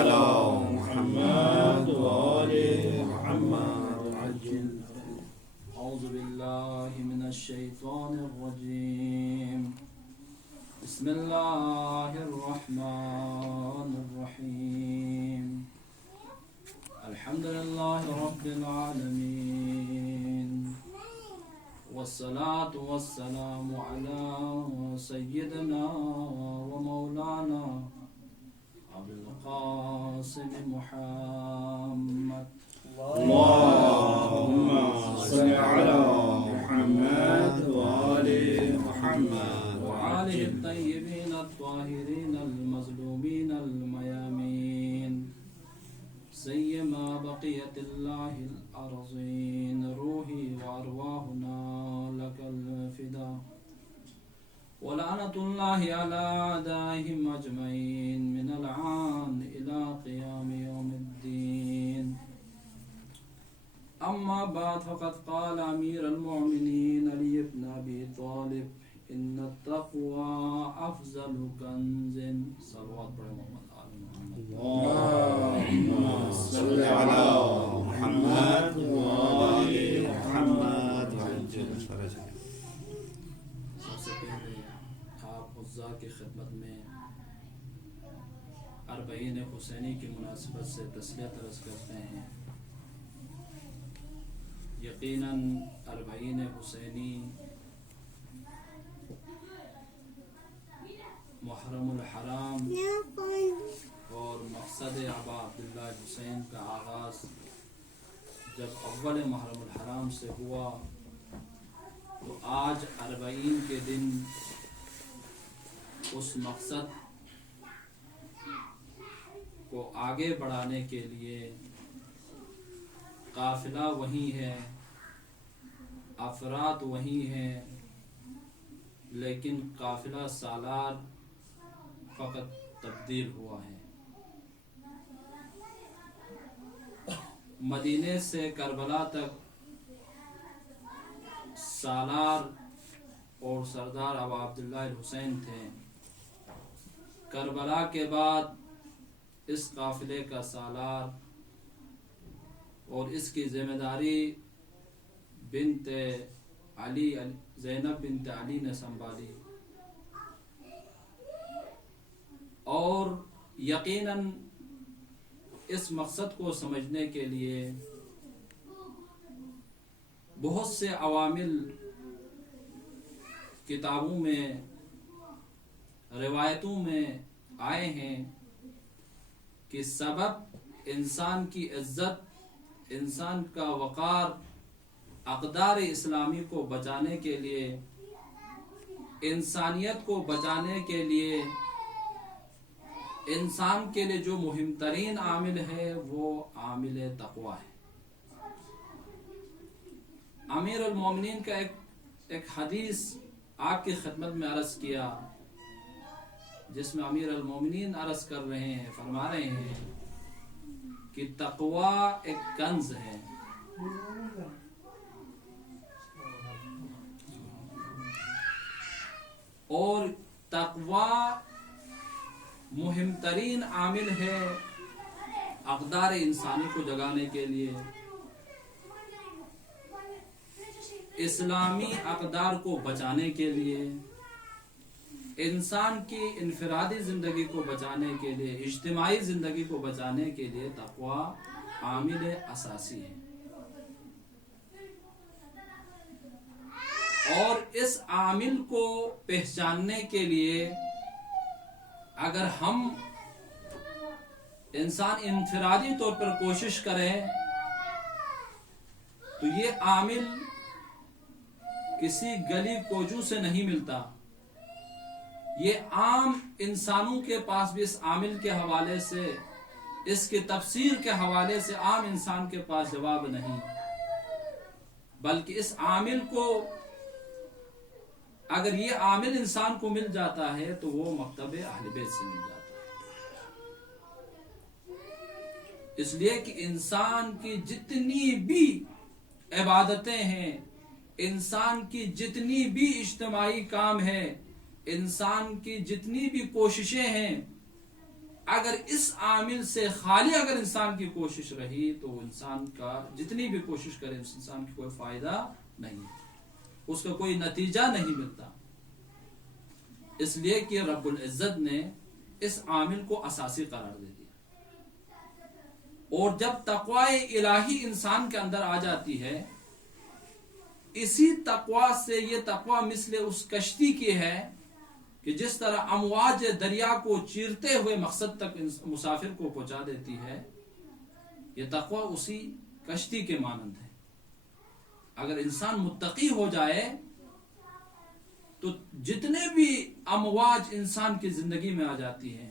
على محمد وآل محمد عجل. أعوذ بالله من الشيطان الرجيم. بسم الله الرحمن الرحيم. الحمد لله رب العالمين، والصلاة والسلام على سيدنا ومولانا أبي القاسم محمد. اللهم صل على محمد وآل محمد وآله الطيبين الطاهرين المظلومين الميامين، سيما بقية الله الأرضين. روحي وأرواحنا لك الفداء، ولعنة الله على أعدائهم أجمعين من الآن إلى قيام يوم الدين. أما بعد، فقد قال أمير المؤمنين علي بن أبي طالب: إن التقوى أفضل كنز. صلوات پر محمد آل محمد. اللهم صل على محمد وآل محمد عجل فرجك. سب سے پہلے آپ حضار کی خدمت میں اربعین حسینی کی مناسبت سے تسلیت عرض کرتے ہیں. یقیناً اربعین حسینی محرم الحرام اور مقصد ابا عبداللہ حسین کا آغاز جب اول محرم الحرام سے ہوا، تو آج اربعین کے دن اس مقصد کو آگے بڑھانے کے لیے قافلہ وہی ہے، افراد وہی ہیں، لیکن قافلہ سالار فقط تبدیل ہوا ہے. مدینے سے کربلا تک سالار اور سردار ابا عبداللہ حسین تھے. کربلا کے بعد اس قافلے کا سالار اور اس کی ذمہ داری بنت علی زینب بنت علی نے سنبھالی، اور یقیناً اس مقصد کو سمجھنے کے لیے بہت سے عوامل کتابوں میں، روایتوں میں آئے ہیں کہ سبب انسان کی عزت، انسان کا وقار، اقدار اسلامی کو بچانے کے لیے، انسانیت کو بچانے کے لیے، انسان کے لیے جو مہم ترین عامل ہے وہ عامل تقوی ہے. امیر المومنین کا ایک حدیث آپ کی خدمت میں عرض کیا، جس میں امیر المومنین عرض کر رہے ہیں، فرما رہے ہیں کہ تقوی ایک کنز ہے. اور تقوی مہم ترین عامل ہے اقدار انسانی کو جگانے کے لیے، اسلامی اقدار کو بچانے کے لیے، انسان کی انفرادی زندگی کو بچانے کے لیے، اجتماعی زندگی کو بچانے کے لیے تقوی عامل اساسی ہے. اور اس عامل کو پہچاننے کے لیے اگر ہم انسان انفرادی طور پر کوشش کریں تو یہ عامل کسی گلی کوچوں سے نہیں ملتا. یہ عام انسانوں کے پاس بھی اس عامل کے حوالے سے، اس کی تفسیر کے حوالے سے عام انسان کے پاس جواب نہیں، بلکہ اس عامل کو اگر یہ عامل انسان کو مل جاتا ہے تو وہ مکتب اہل بیت سے مل جاتا ہے. اس لیے کہ انسان کی جتنی بھی عبادتیں ہیں، انسان کی جتنی بھی اجتماعی کام ہے، انسان کی جتنی بھی کوششیں ہیں، اگر اس عامل سے خالی اگر انسان کی کوشش رہی تو انسان کا جتنی بھی کوشش کرے اس انسان کی کوئی فائدہ نہیں، اس کا کوئی نتیجہ نہیں ملتا، اس لیے کہ رب العزت نے اس عامل کو اساسی قرار دے دیا۔ اور جب تقوی الہی انسان کے اندر آ جاتی ہے، اسی تقوی سے یہ تقوی مثل اس کشتی کی ہے کہ جس طرح امواج دریا کو چیرتے ہوئے مقصد تک مسافر کو پہنچا دیتی ہے، یہ تقوی اسی کشتی کے مانند ہے۔ اگر انسان متقی ہو جائے تو جتنے بھی امواج انسان کی زندگی میں آ جاتی ہیں،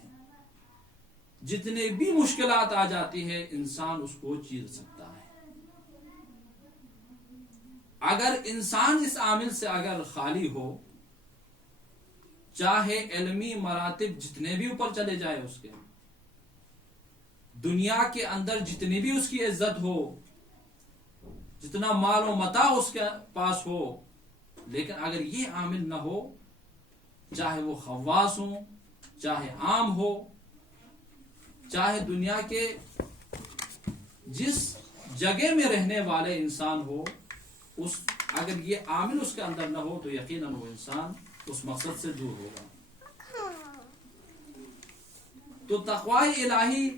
جتنے بھی مشکلات آ جاتی ہیں، انسان اس کو چیر سکتا ہے۔ اگر انسان اس عامل سے اگر خالی ہو، چاہے علمی مراتب جتنے بھی اوپر چلے جائے، اس کے دنیا کے اندر جتنی بھی اس کی عزت ہو، جتنا مال و متاع اس کے پاس ہو، لیکن اگر یہ عامل نہ ہو، چاہے وہ خواص ہو، چاہے عام ہو، چاہے دنیا کے جس جگہ میں رہنے والے انسان ہو، اگر یہ عامل اس کے اندر نہ ہو تو یقیناً وہ انسان اس مقصد سے دور ہوگا۔ تو تقوی الہی،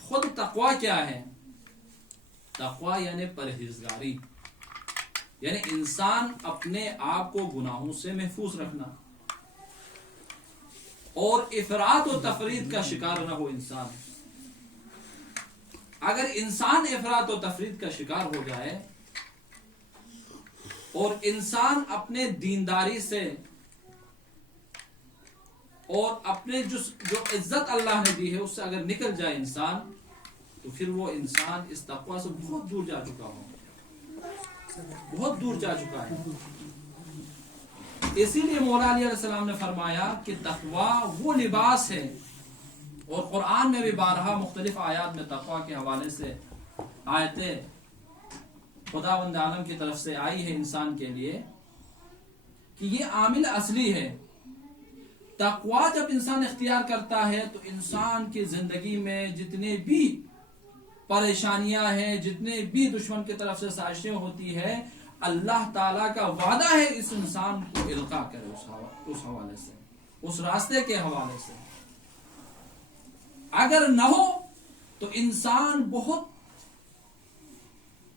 خود تقوی کیا ہے؟ تقوی یعنی پرہیزگاری، یعنی انسان اپنے آپ کو گناہوں سے محفوظ رکھنا اور افراط و تفرید کا شکار نہ ہو انسان۔ اگر انسان افراط و تفرید کا شکار ہو جائے اور انسان اپنے دینداری سے اور اپنے جو عزت اللہ نے دی ہے اس سے اگر نکل جائے انسان، تو پھر وہ انسان اس تقوی سے بہت دور جا چکا ہو، بہت دور جا چکا ہے۔ اسی لیے مولا علی علیہ السلام نے فرمایا کہ تقوی وہ لباس ہے، اور قرآن میں بھی بارہا مختلف آیات میں تقوی کے حوالے سے آیتیں خداوند عالم کی طرف سے آئی ہے انسان کے لیے کہ یہ عامل اصلی ہے۔ تقوی جب انسان اختیار کرتا ہے تو انسان کی زندگی میں جتنے بھی پریشانیاں ہیں، جتنے بھی دشمن کی طرف سے سازشیں ہوتی ہے، اللہ تعالیٰ کا وعدہ ہے اس انسان کو القاء کرے اس حوالے سے، اس راستے کے حوالے سے۔ اگر نہ ہو تو انسان بہت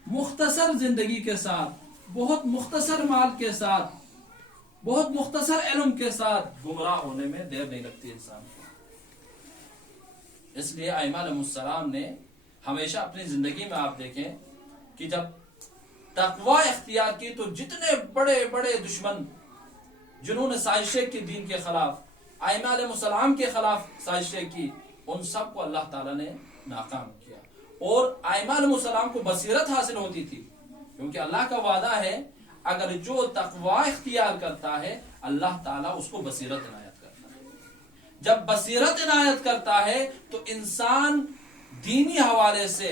مختصر زندگی کے ساتھ، بہت مختصر مال کے ساتھ، بہت مختصر علم کے ساتھ گمراہ ہونے میں دیر نہیں لگتی انسان کو۔ اس لیے ائمہ علیہ السلام نے ہمیشہ اپنی زندگی میں آپ دیکھیں کہ جب تقوی اختیار کی تو جتنے بڑے بڑے دشمن جنہوں نے سازشیں کی دین کے خلاف، ائمہ علیہ السلام کے خلاف سازشیں کی، ان سب کو اللہ تعالیٰ نے ناکام کیا۔ اور ائمہ علیہ السلام کو بصیرت حاصل ہوتی تھی، کیونکہ اللہ کا وعدہ ہے اگر جو تقوی اختیار کرتا ہے اللہ تعالیٰ اس کو بصیرت عنایت کرتا ہے۔ جب بصیرت عنایت کرتا ہے تو انسان دینی حوالے سے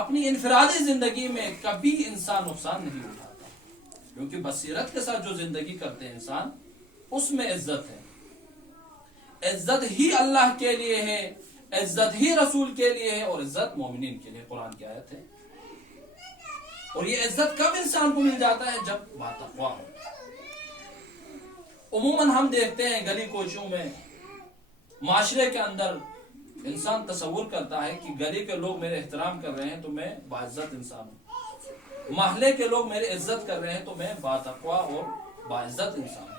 اپنی انفرادی زندگی میں کبھی انسان نقصان نہیں اٹھاتا، کیونکہ بصیرت کے ساتھ جو زندگی کرتے ہیں انسان، اس میں عزت ہے۔ عزت ہی اللہ کے لیے ہے، عزت ہی رسول کے لیے ہے، اور عزت مومنین کے لیے۔ قرآن کی آیت ہے۔ اور یہ عزت کب انسان کو مل جاتا ہے؟ جب باتقوی ہو۔ عموماً ہم دیکھتے ہیں گلی کوچوں میں، معاشرے کے اندر انسان تصور کرتا ہے کہ گلی کے لوگ میرے احترام کر رہے ہیں تو میں باعزت انسان ہوں، محلے کے لوگ میرے عزت کر رہے ہیں تو میں باتقوی اور باعزت انسان ہوں،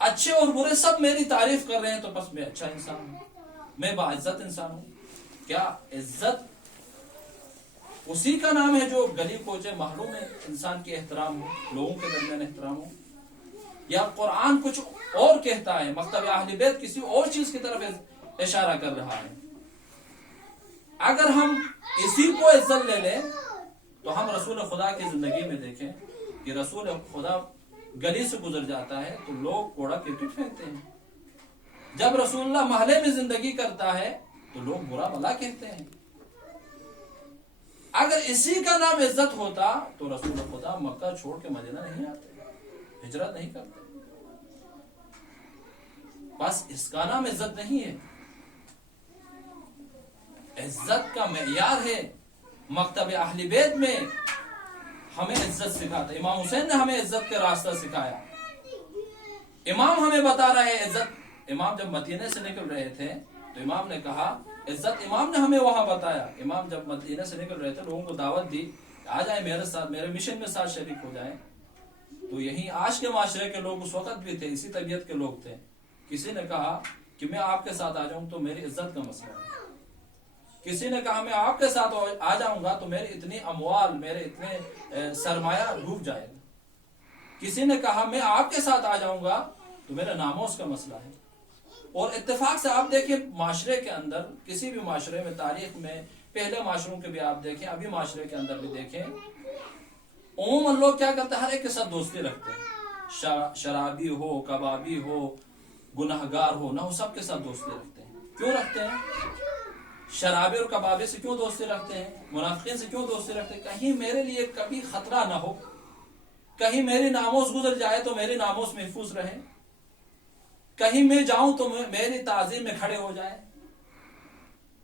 اچھے اور برے سب میری تعریف کر رہے ہیں تو بس میں اچھا انسان ہوں، میں باعزت انسان ہوں۔ کیا عزت اسی کا نام ہے جو گلی کوچے محلوں میں انسان کی احترام ہو، لوگوں کے درمیان احترام ہو؟ یا قرآن کچھ اور کہتا ہے، مکتب اہل بیت کسی اور چیز کی طرف اشارہ کر رہا ہے؟ اگر ہم اسی کو عزت لے لیں تو ہم رسول خدا کی زندگی میں دیکھیں کہ رسول خدا گلی سے گزر جاتا ہے تو لوگ کوڑا کرکٹ پھینکتے ہیں، جب رسول اللہ محلے میں زندگی کرتا ہے تو لوگ برا بھلا کہتے ہیں۔ اگر اسی کا نام عزت ہوتا تو رسول خدا مکہ چھوڑ کے مدینہ نہیں آتے، ہجرت نہیں کرتے۔ بس اس کا نام عزت نہیں ہے. عزت کا معیار ہے. مکتب اہل بیت میں ہمیں عزت سکھاتا. امام حسین نے ہمیں عزت کا راستہ سکھایا. امام ہمیں بتا رہے ہیں عزت. امام جب مدینے سے نکل رہے تھے تو امام نے کہا عزت. امام نے ہمیں وہاں بتایا. امام جب مدینے سے نکل رہے تھے لوگوں کو دعوت دی آ جائیں میرے ساتھ, میرے مشن میں ساتھ شریک ہو جائیں. تو یہی آج کے معاشرے کے لوگ اس وقت بھی تھے, اسی طبیعت کے لوگ تھے. کسی نے کہا کہ میں آپ کے ساتھ آ جاؤں تو میری عزت کا مسئلہ ہے. کسی نے کہا میں آپ کے ساتھ آ جاؤں گا تو میری اتنی اموال, میرے اتنے سرمایہ ڈوب جائے گا. کسی نے کہا میں آپ کے ساتھ آ جاؤں گا تو میرا ناموس کا مسئلہ ہے. اور اتفاق سے آپ دیکھیں معاشرے کے اندر, کسی بھی معاشرے میں, تاریخ میں پہلے معاشروں کے بھی آپ دیکھیں, ابھی معاشرے کے اندر بھی دیکھیں, عموماً لوگ کیا کرتے ہیں, ہر ایک کے ساتھ دوستی رکھتے ہیں. شرابی ہو, کبابی ہو, گناہگار ہو نہ ہو, سب کے ساتھ دوستی رکھتے ہیں. کیوں رکھتے ہیں؟ شرابی اور کبابی سے کیوں دوستی رکھتے ہیں؟ منافقین سے کیوں دوستی رکھتے ہیں؟ کہیں میرے لیے کبھی خطرہ نہ ہو, کہیں میری ناموس گزر جائے تو میری ناموس محفوظ رہے, کہیں میں جاؤں تو میری تعظیم میں کھڑے ہو جائے.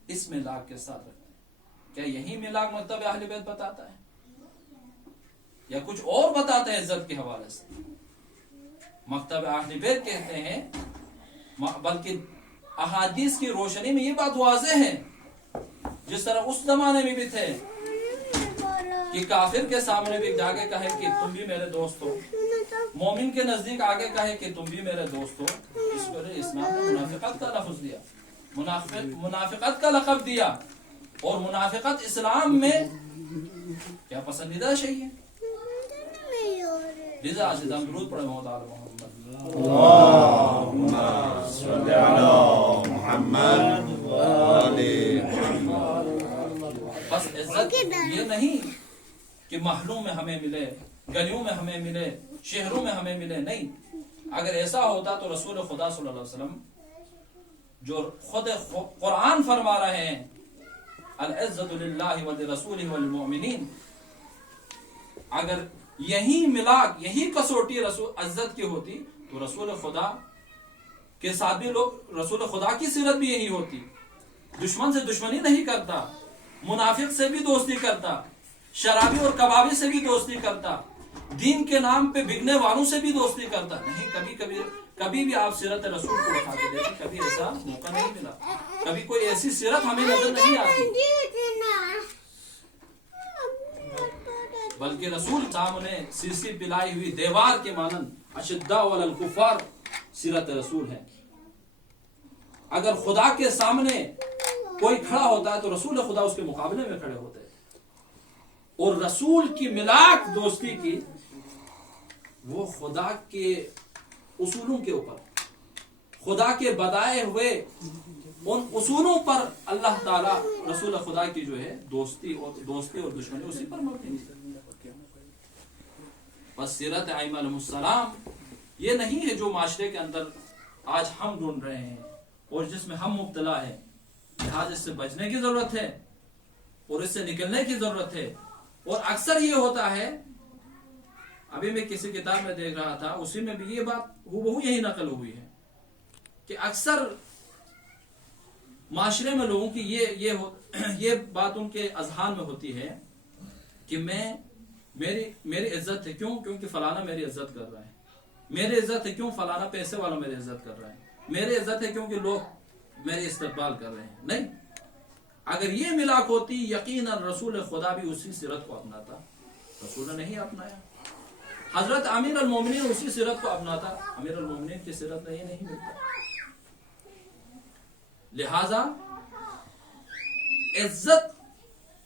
اس ملاک کے ساتھ رکھتے ہیں. کیا یہی ملاک مکتب اہل بیت بتاتا ہے یا کچھ اور بتاتا ہے عزت کے حوالے سے؟ مکتب اہل بیت کہتے ہیں, بلکہ احادیث کی روشنی میں یہ بات واضح ہے, جس طرح اس زمانے میں بھی تھے کہ کافر کے سامنے بھی جا کے کہے کہ تم بھی میرے دوست ہو, مومن کے نزدیک آگے کہے کہ تم بھی میرے دوست ہو. اس کو اسلام نے منافقت کا لفظ دیا, منافقت کا لقب دیا. اور منافقت اسلام میں کیا پسندیدہ شیء ہے. لذا عزیز ہم درود پڑھیں مولا محمد. اللهم صل على محمد وآل محمد. بس عزت یہ نہیں کہ محلوں میں ہمیں ملے, گلیوں میں ہمیں ملے, شہروں میں ہمیں ملے, نہیں. اگر ایسا ہوتا تو رسول خدا صلی اللہ علیہ وسلم جو خود قرآن فرما رہے ہیں العزت للہ ولرسولہ وللمؤمنین, اگر یہی ملاک, یہی کسوٹی عزت کی ہوتی تو رسول خدا کے ساتھ بھی لوگ, رسول خدا کی سیرت بھی یہی ہوتی. دشمن سے دشمنی نہیں کرتا, منافق سے بھی دوستی کرتا, شرابی اور کبابی سے بھی دوستی کرتا, دین کے نام پہ بگنے والوں سے بھی دوستی کرتا نہیں. کبھی بھی آپ سیرت رسول کو اٹھا کے دیکھیں, کبھی ایسا موقع نہیں ملا, کبھی کوئی ایسی سیرت ہمیں نظر نہیں آتی. بلکہ رسول سامنے سیسی پلائی ہوئی دیوار کے مانند اشداء علی الکفار سیرت رسول ہے. اگر خدا کے سامنے کوئی کھڑا ہوتا ہے تو رسول خدا اس کے مقابلے میں کھڑے ہوتے ہیں. اور رسول کی ملاک دوستی کی وہ خدا کے اصولوں کے اوپر, خدا کے بتائے ہوئے ان اصولوں پر اللہ تعالیٰ رسول خدا کی جو ہے دوستی اور دشمنی اسی پر مبنی ہے. بس سیرت ائمہ علیہ السلام یہ نہیں ہے جو معاشرے کے اندر آج ہم ڈھونڈ رہے ہیں اور جس میں ہم مبتلا ہیں. لہٰذا اس سے بچنے کی ضرورت ہے اور اس سے نکلنے کی ضرورت ہے. اور اکثر یہ ہوتا ہے, ابھی میں کسی کتاب میں دیکھ رہا تھا, اسی میں بھی یہ بات ہو یہی نقل ہوئی ہے کہ اکثر معاشرے میں لوگوں کی یہ بات ان کے اذہان میں ہوتی ہے کہ میری عزت ہے کیوں, کیونکہ فلانا میری عزت کر رہا ہے. میری عزت ہے کیوں, فلانا پیسے والا میری عزت کر رہا ہے. میری عزت ہے کیونکہ لوگ میری استقبال کر رہے ہیں. نہیں, اگر یہ ملاک ہوتی یقیناً رسول خدا بھی اسی سیرت کو اپناتا. رسول نے نہیں اپنایا. حضرت امیر المومنین اسی سیرت کو اپناتا. امیر المومنین کی سیرت میں یہ نہیں ملتا. لہذا عزت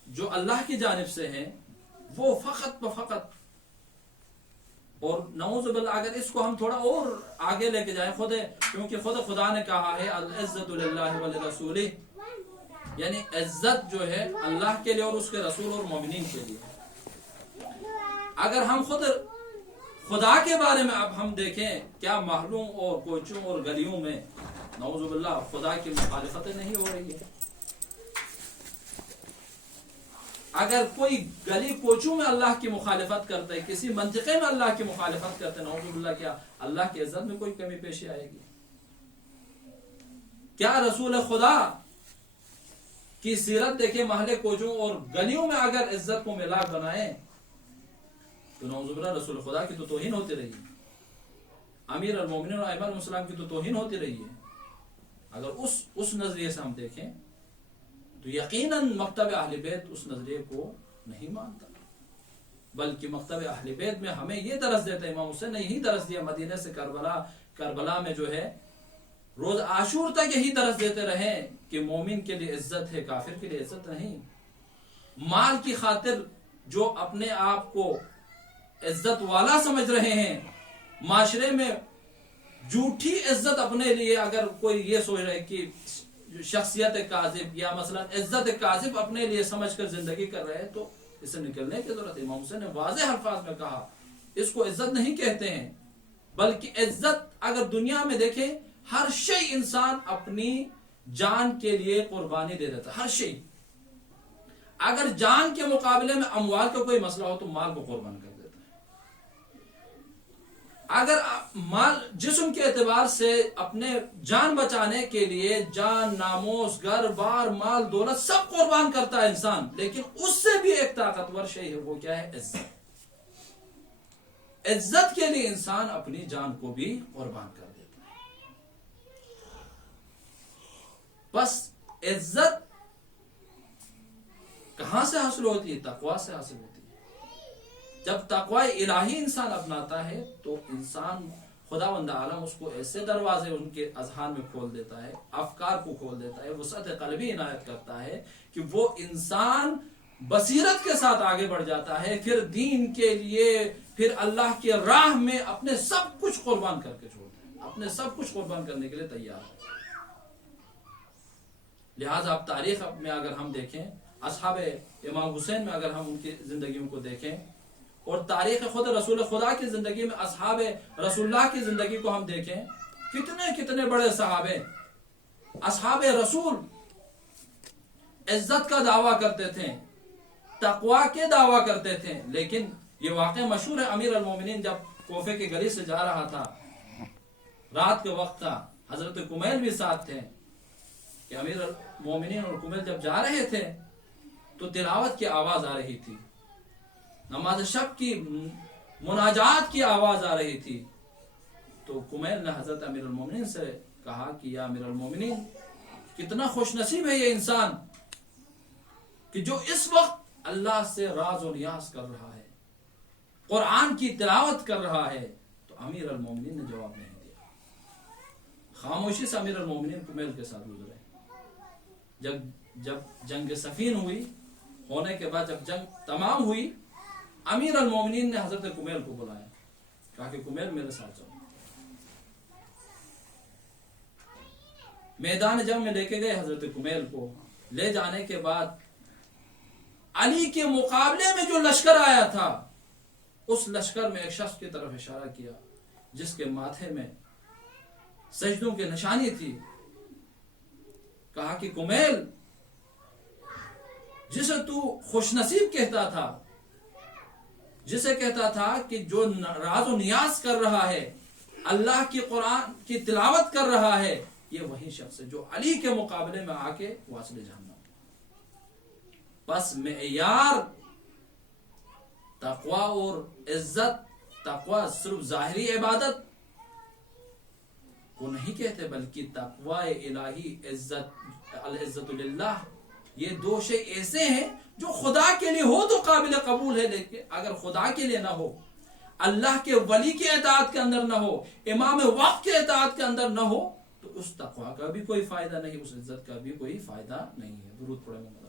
جو اللہ کی جانب سے ہے وہ فقط اور نعوذ باللہ اگر اس کو ہم تھوڑا اور آگے لے کے جائیں, کیونکہ خود خدا نے کہا ہے العزت للہ ولرسولہ, یعنی عزت جو ہے اللہ کے لیے اور اس کے رسول اور مومنین کے لیے. اگر ہم خود خدا کے بارے میں اب ہم دیکھیں, کیا محلوں اور کوچوں اور گلیوں میں نعوذ باللہ خدا کی مخالفتیں نہیں ہو رہی ہے؟ اگر کوئی گلی کوچوں میں اللہ کی مخالفت کرتا ہے, کسی منطقے میں اللہ کی مخالفت کرتا ہے, نعوذ باللہ کیا اللہ کی عزت میں کوئی کمی پیشی آئے گی؟ کیا رسول خدا کی سیرت دیکھیں، محلے کوچوں اور گلیوں میں اگر عزت کو ملاک بنائیں تو نعوذ باللہ رسول خدا کی تو توہین ہوتی رہی ہے، امیر المومنین اور ائمہ المسلمین کی تو توہین ہوتی رہی ہے۔ اگر اس نظریے سے ہم دیکھیں تو یقیناً مکتب اہل بیت اس نظریے کو نہیں مانتا، بلکہ مکتب اہل بیت میں ہمیں یہ درس دیتا ہے، امام حسین نے یہی درس دیا مدینے سے کربلا میں جو ہے روز عاشور تک یہی درس دیتے رہے کہ مومن کے لیے عزت ہے، کافر کے لیے عزت نہیں۔ مال کی خاطر جو اپنے آپ کو عزت والا سمجھ رہے ہیں، معاشرے میں جھوٹی عزت اپنے لیے، اگر کوئی یہ سوچ رہے کہ شخصیت کاذب یا مثلا عزت کاذب اپنے لیے سمجھ کر زندگی کر رہے ہیں، تو اس سے نکلنے کی ضرورت ہے۔ امام حسین نے واضح الفاظ میں کہا اس کو عزت نہیں کہتے ہیں، بلکہ عزت اگر دنیا میں دیکھیں ہر شے انسان اپنی جان کے لیے قربانی دے دیتا ہے، ہر شے۔ اگر جان کے مقابلے میں اموال کا کوئی مسئلہ ہو تو مال کو قربان کر دیتا ہے۔ اگر مال جسم کے اعتبار سے اپنے جان بچانے کے لیے جان، ناموس، گھر بار، مال، دولت سب قربان کرتا ہے انسان، لیکن اس سے بھی ایک طاقتور شے ہے، وہ کیا ہے؟ عزت۔ عزت کے لیے انسان اپنی جان کو بھی قربان کر دیتا ہے۔ بس عزت کہاں سے حاصل ہوتی ہے؟ تقوی سے حاصل ہوتی ہے۔ جب تقوی الہی انسان اپناتا ہے تو انسان خداوند عالم اس کو ایسے دروازے ان کے اذہان میں کھول دیتا ہے، افکار کو کھول دیتا ہے، وسعت قلبی عنایت کرتا ہے کہ وہ انسان بصیرت کے ساتھ آگے بڑھ جاتا ہے، پھر دین کے لیے، پھر اللہ کے راہ میں اپنے سب کچھ قربان کر کے چھوڑتا ہے، اپنے سب کچھ قربان کرنے کے لیے تیار ہے۔ لہٰذا اب تاریخ میں اگر ہم دیکھیں، اصحاب امام حسین میں اگر ہم ان کی زندگیوں کو دیکھیں، اور تاریخ خود رسول خدا کی زندگی میں اصحاب رسول اللہ کی زندگی کو ہم دیکھیں، کتنے بڑے صحابے اصحاب رسول عزت کا دعویٰ کرتے تھے، تقوی کے دعویٰ کرتے تھے، لیکن یہ واقعہ مشہور ہے، امیر المومنین جب کوفے کے گلی سے جا رہا تھا، رات کے وقت تھا، حضرت کمیل بھی ساتھ تھے، کہ امیر المومنین اور کمیل جب جا رہے تھے تو تلاوت کی آواز آ رہی تھی، نماز شب کی مناجات کی آواز آ رہی تھی، تو کمیل نے حضرت امیر المومنین سے کہا کہ یا امیر المومنین، کتنا خوش نصیب ہے یہ انسان کہ جو اس وقت اللہ سے راز و نیاز کر رہا ہے، قرآن کی تلاوت کر رہا ہے۔ تو امیر المومنین نے جواب نہیں دیا، خاموشی سے امیر المومنین کمیل کے ساتھ گزرے۔ جب جنگ صفین ہوئی، ہونے کے بعد جب جنگ تمام ہوئی، امیر المومنین نے حضرت کمیل کو بلایا، کہا کہ کمیل میرے ساتھ چلو۔ میدان جنگ میں لے کے گئے حضرت کمیل کو، لے جانے کے بعد علی کے مقابلے میں جو لشکر آیا تھا، اس لشکر میں ایک شخص کی طرف اشارہ کیا جس کے ماتھے میں سجدوں کی نشانی تھی، کہا کہ کمیل، جسے تو خوش نصیب کہتا تھا، جسے کہتا تھا کہ جو راز و نیاز کر رہا ہے، اللہ کی قرآن کی تلاوت کر رہا ہے، یہ وہی شخص ہے جو علی کے مقابلے میں آ کے واصل جہنم۔ بس معیار تقوی اور عزت، تقوی صرف ظاہری عبادت کو نہیں کہتے، بلکہ تقوی الہی، العزت للہ، یہ دو شے ایسے ہیں جو خدا کے لیے ہو تو قابل قبول ہے، لیکن اگر خدا کے لیے نہ ہو، اللہ کے ولی کے اطاعت کے اندر نہ ہو، امام وقت کے اطاعت کے اندر نہ ہو، تو اس تقوی کا بھی کوئی فائدہ نہیں، اس عزت کا بھی کوئی فائدہ نہیں ہے۔ درود پڑھیں گے۔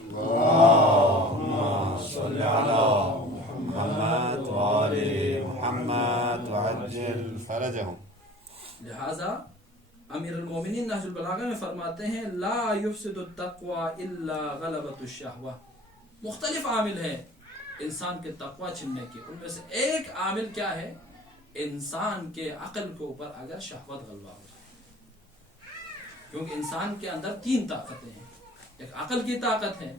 اللهم صل على محمد وآل محمد وعجل فرجهم۔ لہذا امیر المومنین نہج البلاغہ میں فرماتے ہیں لا یفسد التقوی الا غلبۃ الشہوہ۔ مختلف عامل ہے انسان کے تقوی چھننے کے، ان میں سے ایک عامل کیا ہے؟ انسان کے عقل کے اوپر اگر شہوت غلبہ ہو جائے، کیونکہ انسان کے اندر تین طاقتیں ہیں، ایک عقل کی طاقت ہے،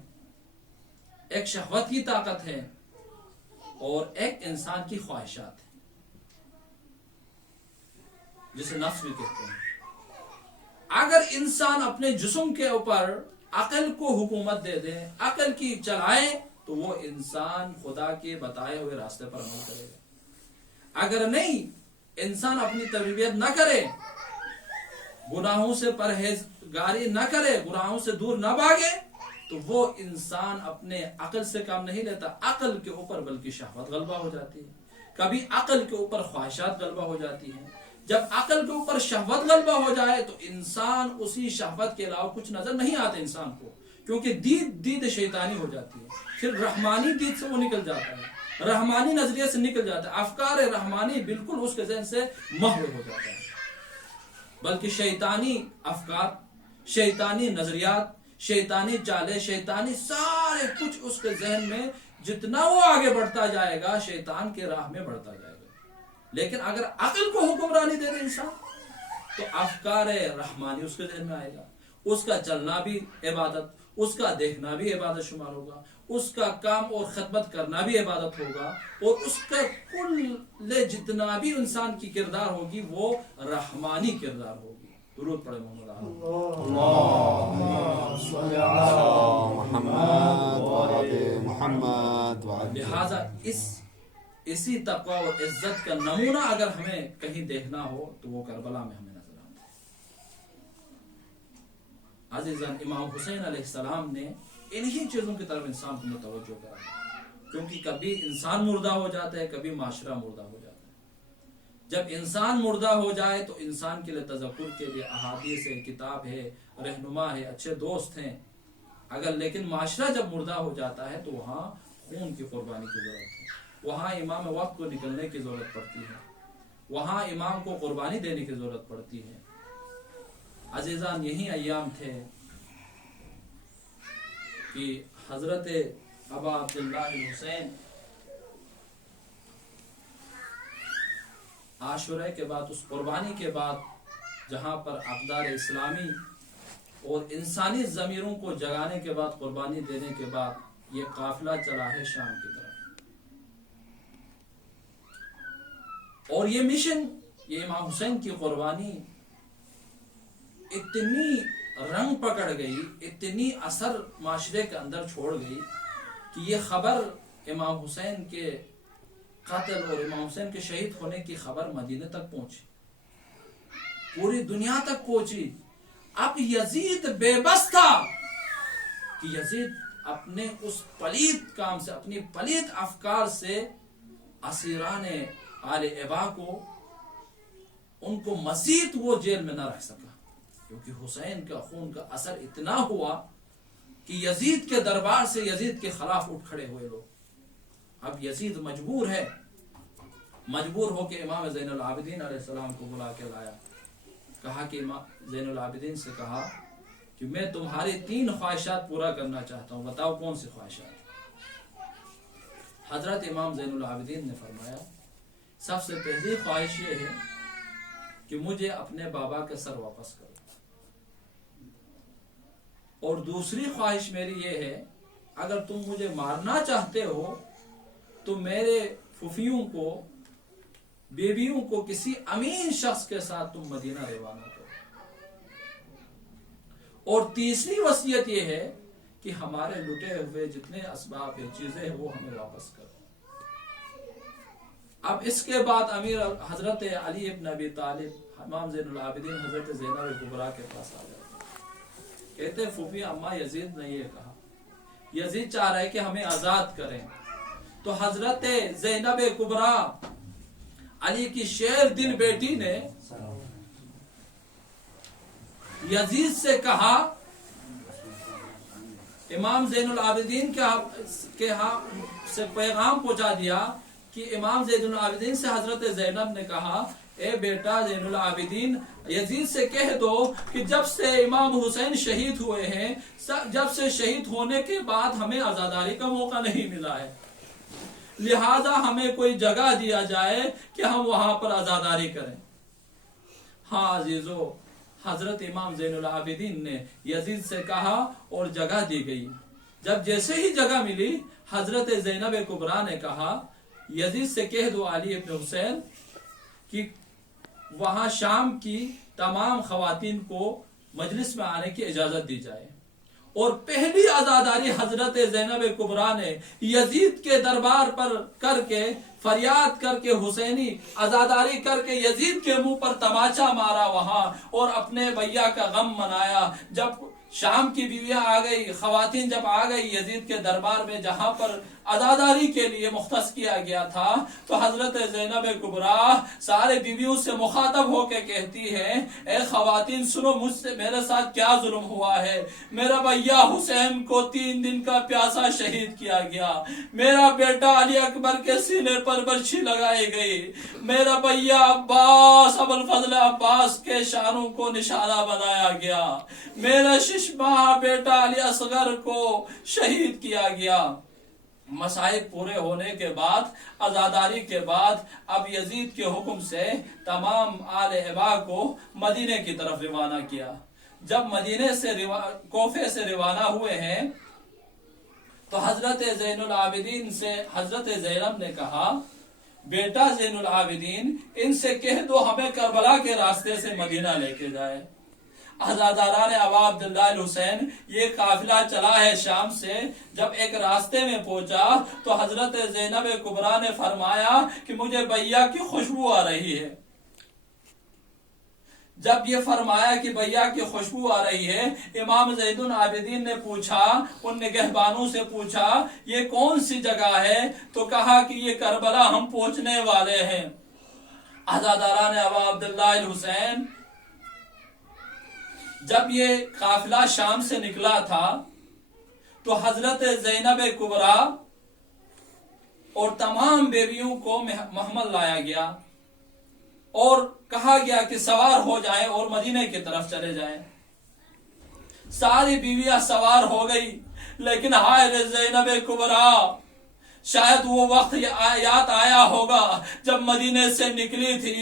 ایک شہوت کی طاقت ہے، اور ایک انسان کی خواہشات ہے، جسے نفس بھی کہتے ہیں۔ اگر انسان اپنے جسم کے اوپر عقل کو حکومت دے دے، عقل کی چلائے، تو وہ انسان خدا کے بتائے ہوئے راستے پر عمل کرے گا۔ اگر نہیں، انسان اپنی تربیت نہ کرے، گناہوں سے پرہیزگاری نہ کرے، گناہوں سے دور نہ بھاگے، تو وہ انسان اپنے عقل سے کام نہیں لیتا، عقل کے اوپر بلکہ شہوت غلبہ ہو جاتی ہے، کبھی عقل کے اوپر خواہشات غلبہ ہو جاتی ہیں۔ جب عقل کے اوپر شہوت غلبہ ہو جائے تو انسان اسی شہوت کے علاوہ کچھ نظر نہیں آتا انسان کو، کیونکہ دید شیطانی ہو جاتی ہے، پھر رحمانی دید سے وہ نکل جاتا ہے، رحمانی نظریے سے نکل جاتا ہے، افکار رحمانی بالکل اس کے ذہن سے محو ہو جاتا ہے، بلکہ شیطانی افکار، شیطانی نظریات، شیطانی چالیں، شیطانی سارے کچھ اس کے ذہن میں، جتنا وہ آگے بڑھتا جائے گا شیطان کے راہ میں بڑھتا جائے گا۔ لیکن اگر عقل کو حکمرانی دے دے انسان تو افکار رحمانی اس کے ذہن میں آئے گا، اس کا چلنا بھی عبادت، اس کا دیکھنا بھی عبادت شمار ہوگا، اس کا کام اور خدمت کرنا بھی عبادت ہوگا، اور اس کا کل جتنا بھی انسان کی کردار ہوگی وہ رحمانی کردار ہوگی۔ درود پڑھے محمد محمد۔ لہذا اسی تقوی اور عزت کا نمونہ اگر ہمیں کہیں دیکھنا ہو تو وہ کربلا میں ہمیں نظر آتا ہے۔ عزیزان، امام حسین علیہ السلام نے انہی چیزوں کی طرف انسان کو متوجہ کرا، کیونکہ کبھی انسان مردہ ہو جاتا ہے، کبھی معاشرہ مردہ ہو جاتا ہے۔ جب انسان مردہ ہو جائے تو انسان کے لیے تذکر کے لیے احادیث ہے، کتاب ہے، رہنما ہے، اچھے دوست ہیں، لیکن معاشرہ جب مردہ ہو جاتا ہے تو وہاں خون کی قربانی کی ضرورت ہے، وہاں امام وقت کو نکلنے کی ضرورت پڑتی ہے، وہاں امام کو قربانی دینے کی ضرورت پڑتی ہے۔ عزیزان، یہی ایام تھے کہ حضرت ابا عبداللہ الحسین عاشورہ کے بعد، اس قربانی کے بعد، جہاں پر اقدار اسلامی اور انسانی ضمیروں کو جگانے کے بعد، قربانی دینے کے بعد یہ قافلہ چلا ہے شام کی طرف، اور یہ مشن، یہ امام حسین کی قربانی اتنی رنگ پکڑ گئی، اتنی اثر معاشرے کے اندر چھوڑ گئی کہ یہ خبر امام حسین کے قتل اور امام حسین کے شہید ہونے کی خبر مدینے تک پہنچی، پوری دنیا تک پہنچی۔ اب یزید بے بس تھا کہ یزید اپنے اس پلیت کام سے، اپنی پلیت افکار سے اسیران آل ابا کو، ان کو مزید وہ جیل میں نہ رکھ سکا، کیونکہ حسین کا خون کا اثر اتنا ہوا کہ یزید کے دربار سے یزید کے خلاف اٹھ کھڑے ہوئے لوگ۔ اب یزید مجبور ہے، مجبور ہو کے امام زین العابدین علیہ السلام کو بلا کے لایا، کہا کہ امام زین العابدین سے کہا کہ میں تمہاری 3 خواہشات پورا کرنا چاہتا ہوں، بتاؤ کون سی خواہشات؟ حضرت امام زین العابدین نے فرمایا، سب سے پہلی خواہش یہ ہے کہ مجھے اپنے بابا کا سر واپس کرو، اور دوسری خواہش میری یہ ہے، اگر تم مجھے مارنا چاہتے ہو تو میرے پھوپھیوں کو، بیویوں کو کسی امین شخص کے ساتھ تم مدینہ روانہ کرو، اور تیسری وصیت یہ ہے کہ ہمارے لٹے ہوئے جتنے اسباب ہیں، چیزیں ہیں، وہ ہمیں واپس کرو۔ اب اس کے بعد امیر حضرت علی ابن ابی طالب، امام زین العابدین حضرت زینب کبریٰ کے پاس آ جاتے ہیں، کہتے ہیں پھوپھی اماں یزید نے یہ کہا، یزید چاہ رہے کہ ہمیں آزاد کریں، تو حضرت زینب کبریٰ علی کی شیر دل بیٹی نے یزید سے کہا، امام زین العابدین کے سے پیغام پہنچا دیا کہ امام زین العابدین سے حضرت زینب نے کہا، اے بیٹا زین العابدین، یزید سے کہہ دو کہ جب سے امام حسین شہید ہوئے ہیں، جب سے شہید ہونے کے بعد ہمیں عزاداری کا موقع نہیں ملا ہے، لہذا ہمیں کوئی جگہ دیا جائے کہ ہم وہاں پر عزاداری کریں۔ ہاں عزیزو، حضرت امام زین العابدین نے یزید سے کہا اور جگہ دی گئی۔ جب جیسے ہی جگہ ملی، حضرت زینب کبریٰ نے کہا، یزید سے کہہ دو علی ابن حسین کہ وہاں شام کی تمام خواتین کو مجلس میں آنے کی اجازت دی جائے۔ اور پہلی عزاداری حضرت زینب کبریٰ نے یزید کے دربار پر کر کے فریاد کر کے حسینی عزاداری کر کے یزید کے منہ پر تماچا مارا وہاں، اور اپنے بھیا کا غم منایا۔ جب شام کی بیویاں آ گئی، خواتین جب آ گئی یزید کے دربار میں جہاں پر عزاداری کے لیے مختص کیا گیا تھا، تو حضرت زینب کبریٰ سارے بیویوں سے مخاطب ہو کے کہتی ہے، اے خواتین سنو، مجھ سے میرے ساتھ کیا ظلم ہوا ہے۔ میرا بھیا حسین کو 3 دن کا پیاسا شہید کیا گیا، میرا بیٹا علی اکبر کے سینے پر برچھی لگائی گئی، میرا بھیا عباس ابوالفضل عباس کے شانوں کو نشانہ بنایا گیا، میرا 6 ماہ بیٹا علی اصغر کو شہید کیا گیا۔ مسائب پورے ہونے کے بعد، عزاداری کے بعد، اب یزید کے حکم سے تمام آل ابا کو مدینے کی طرف روانہ کیا۔ جب مدینے سے کوفے سے روانہ ہوئے ہیں تو حضرت زین العابدین سے حضرت زینب نے کہا، بیٹا زین العابدین، ان سے کہہ دو ہمیں کربلا کے راستے سے مدینہ لے کے جائے۔ عزاداران ابا عبداللہ الحسین، یہ قافلہ چلا ہے شام سے، جب ایک راستے میں پہنچا تو حضرت زینب کبریٰ نے فرمایا کہ مجھے بھیا کی خوشبو آ رہی ہے۔ جب یہ فرمایا کہ بھیا کی خوشبو آ رہی ہے، امام زین العابدین نے پوچھا، ان نگہبانوں سے پوچھا، یہ کون سی جگہ ہے؟ تو کہا کہ یہ کربلا، ہم پہنچنے والے ہیں۔ عزاداران ابا عبداللہ الحسین، جب یہ قافلہ شام سے نکلا تھا تو حضرت زینب کبریٰ اور تمام بیویوں کو محمل لایا گیا اور کہا گیا کہ سوار ہو جائیں اور مدینے کی طرف چلے جائیں۔ ساری بیویاں سوار ہو گئی، لیکن ہائے زینب کبریٰ، شاید وہ وقت یاد آیا ہوگا جب مدینے سے نکلی تھی،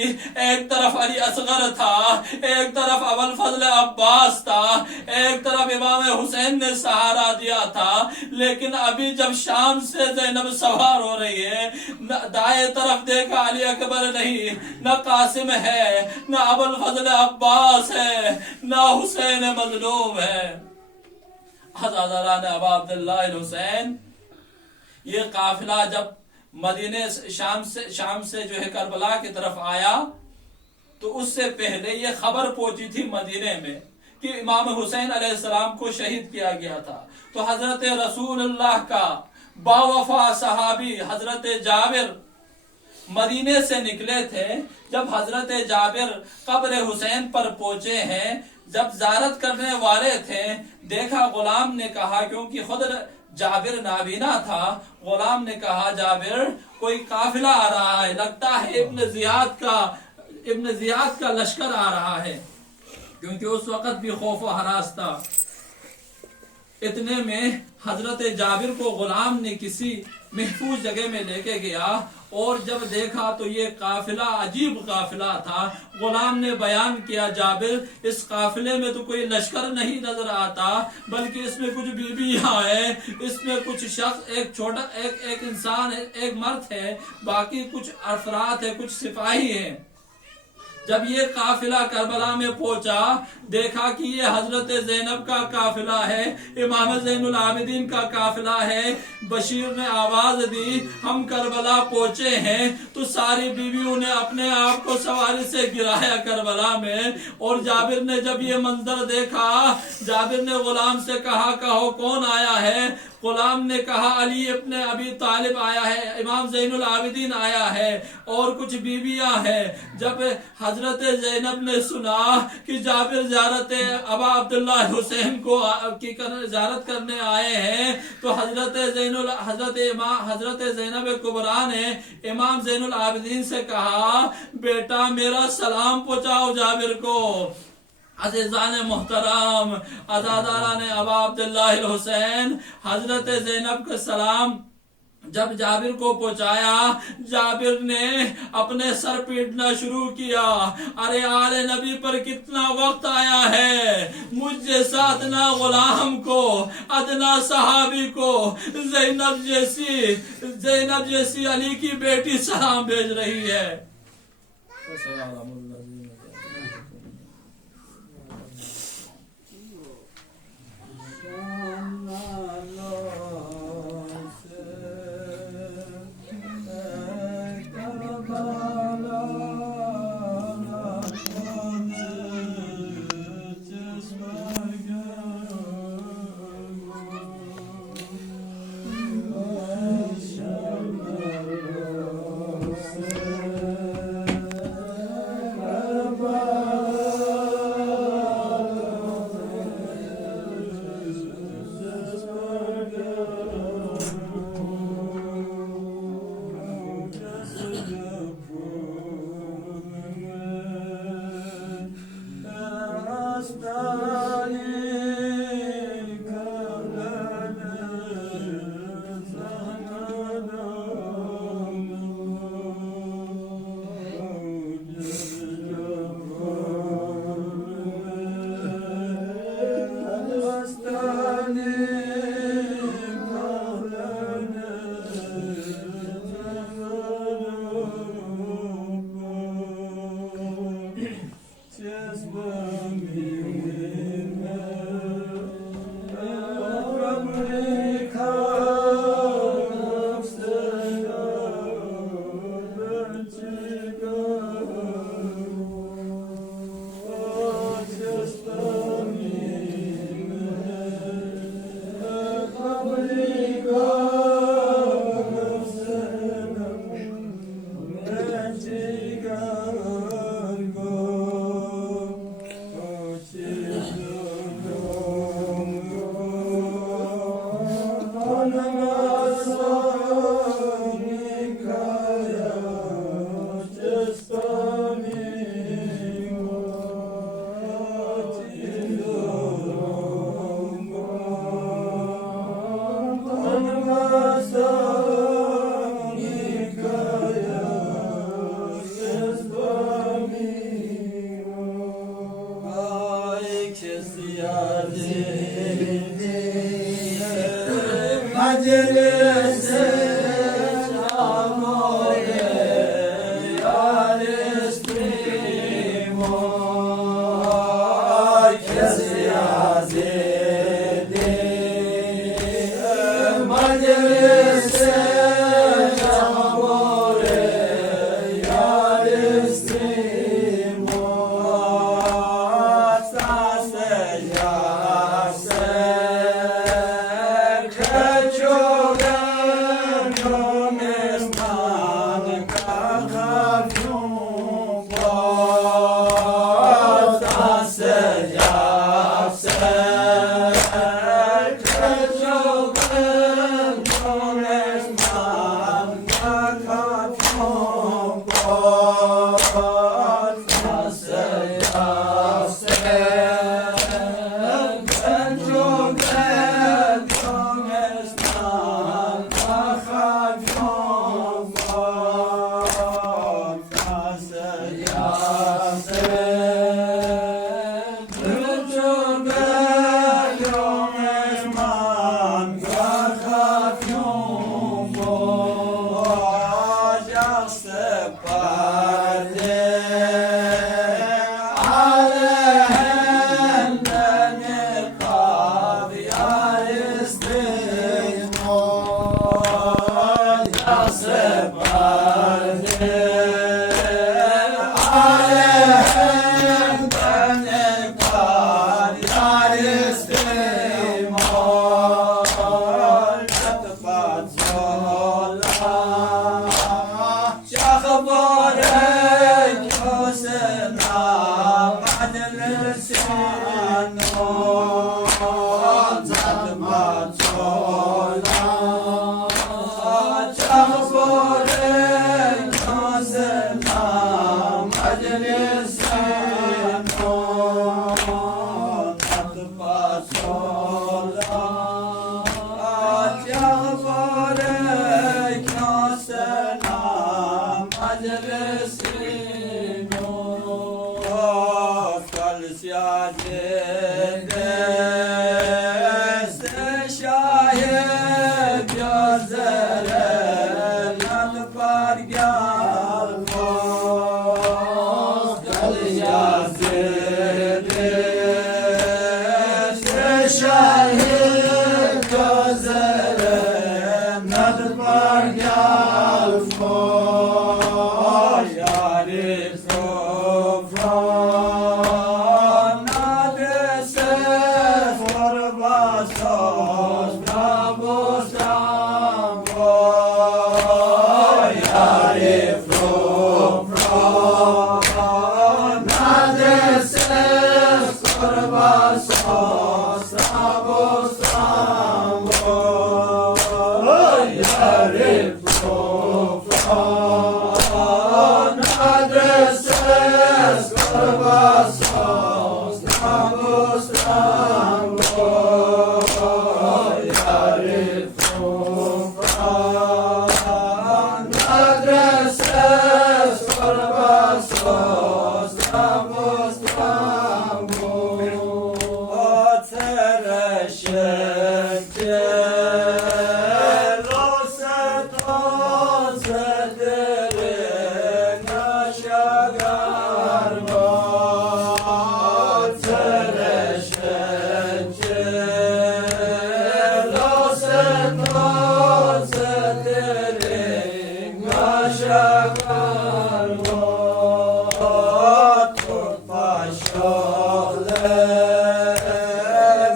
ایک طرف علی اصغر تھا، ایک طرف ابوالفضل عباس تھا، ایک طرف امام حسین نے سہارا دیا تھا، لیکن ابھی جب شام سے زینب سوار ہو رہی ہے، دائیں طرف دیکھا علی اکبر نہیں، نہ قاسم ہے، نہ ابوالفضل عباس ہے، نہ حسین مظلوم ہے۔ عزاداران ابا عبداللہ الحسین، یہ قافلہ جب مدینے شام سے جو ہے کربلا کی طرف آیا تو اس سے پہلے یہ خبر پہنچی تھی مدینے میں کہ امام حسین علیہ السلام کو شہید کیا گیا تھا۔ تو حضرت رسول اللہ کا باوفا صحابی حضرت جابر مدینے سے نکلے تھے۔ جب حضرت جابر قبر حسین پر پہنچے ہیں، جب زیارت کرنے والے تھے، دیکھا غلام نے کہا، کیونکہ خود جابر نابینا تھا، غلام نے کہا، جابر کوئی قافلہ آ رہا ہے، لگتا ہے ابن زیاد کا لشکر آ رہا ہے، کیونکہ اس وقت بھی خوف و ہراس تھا۔ اتنے میں حضرت جابر کو غلام نے کسی محفوظ جگہ میں لے کے گیا اور جب دیکھا تو یہ قافلہ عجیب قافلہ تھا۔ غلام نے بیان کیا، جابر اس قافلے میں تو کوئی لشکر نہیں نظر آتا، بلکہ اس میں کچھ بیویاں ہیں، اس میں کچھ شخص، ایک چھوٹا ایک انسان ہے، ایک مرد ہے، باقی کچھ افراد ہے، کچھ سپاہی ہیں۔ جب یہ قافلہ کربلا میں پہنچا، دیکھا کہ یہ حضرت زینب کا قافلہ ہے، امام زین العابدین کا قافلہ ہے۔ بشیر نے آواز دی، ہم کربلا پہنچے ہیں، تو ساری بیویوں نے اپنے آپ کو سواری سے گرایا کربلا میں۔ اور جابر نے جب یہ منظر دیکھا، جابر نے غلام سے کہا، کہو کون آیا ہے؟ غلام نے کہا، علی ابن ابی طالب آیا ہے، امام زین العابدین آیا ہے، اور کچھ بیویاں ہیں۔ جب حضرت زینب نے سنا کہ جابر زیارت ابا عبداللہ حسین کو زیارت کرنے آئے ہیں، تو حضرت زینب کبریٰ نے امام زین العابدین سے کہا، بیٹا میرا سلام پہنچاؤ جابر کو۔ عزیزان محترم، عزاداران ابا عبداللہ الحسین، حضرت زینب کا سلام جب جابر کو پہنچایا، جابر نے اپنے سر پیٹنا شروع کیا، ارے آل نبی پر کتنا وقت آیا ہے، مجھ جیسا ادنا غلام کو، ادنا صحابی کو زینب جیسی علی کی بیٹی سلام بھیج رہی ہے۔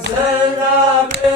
Zerabe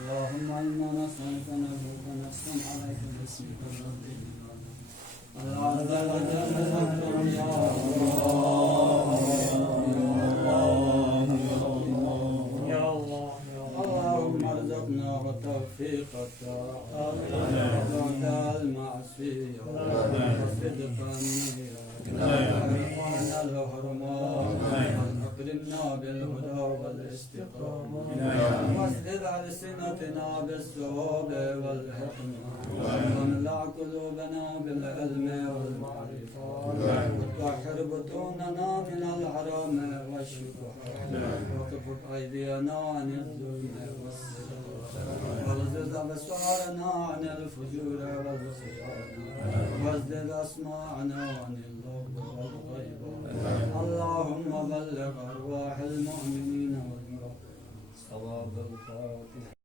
اللهم إنا نسألك نبوك نفسا عليك باسمك الرب اللهم ارزقنا وتوفيقك بعد المعصية وصدق النية وارفعنا الهرمان واكرمنا بالهدى والاستقامة واسدد ألسنتنا بالصواب والحكمة واملأ قلوبنا بالعلم والمعرفة وطهر بطوننا من الحرام والشبهات وكفف أيدينا عن الظلم والسرقة وارزق أبصارنا عن الفجور والخيانة واسدد أسماعنا عن اللغو والغيبة اللهم بلغ أرواح المؤمنين والمؤمنات صواب الفاتحة.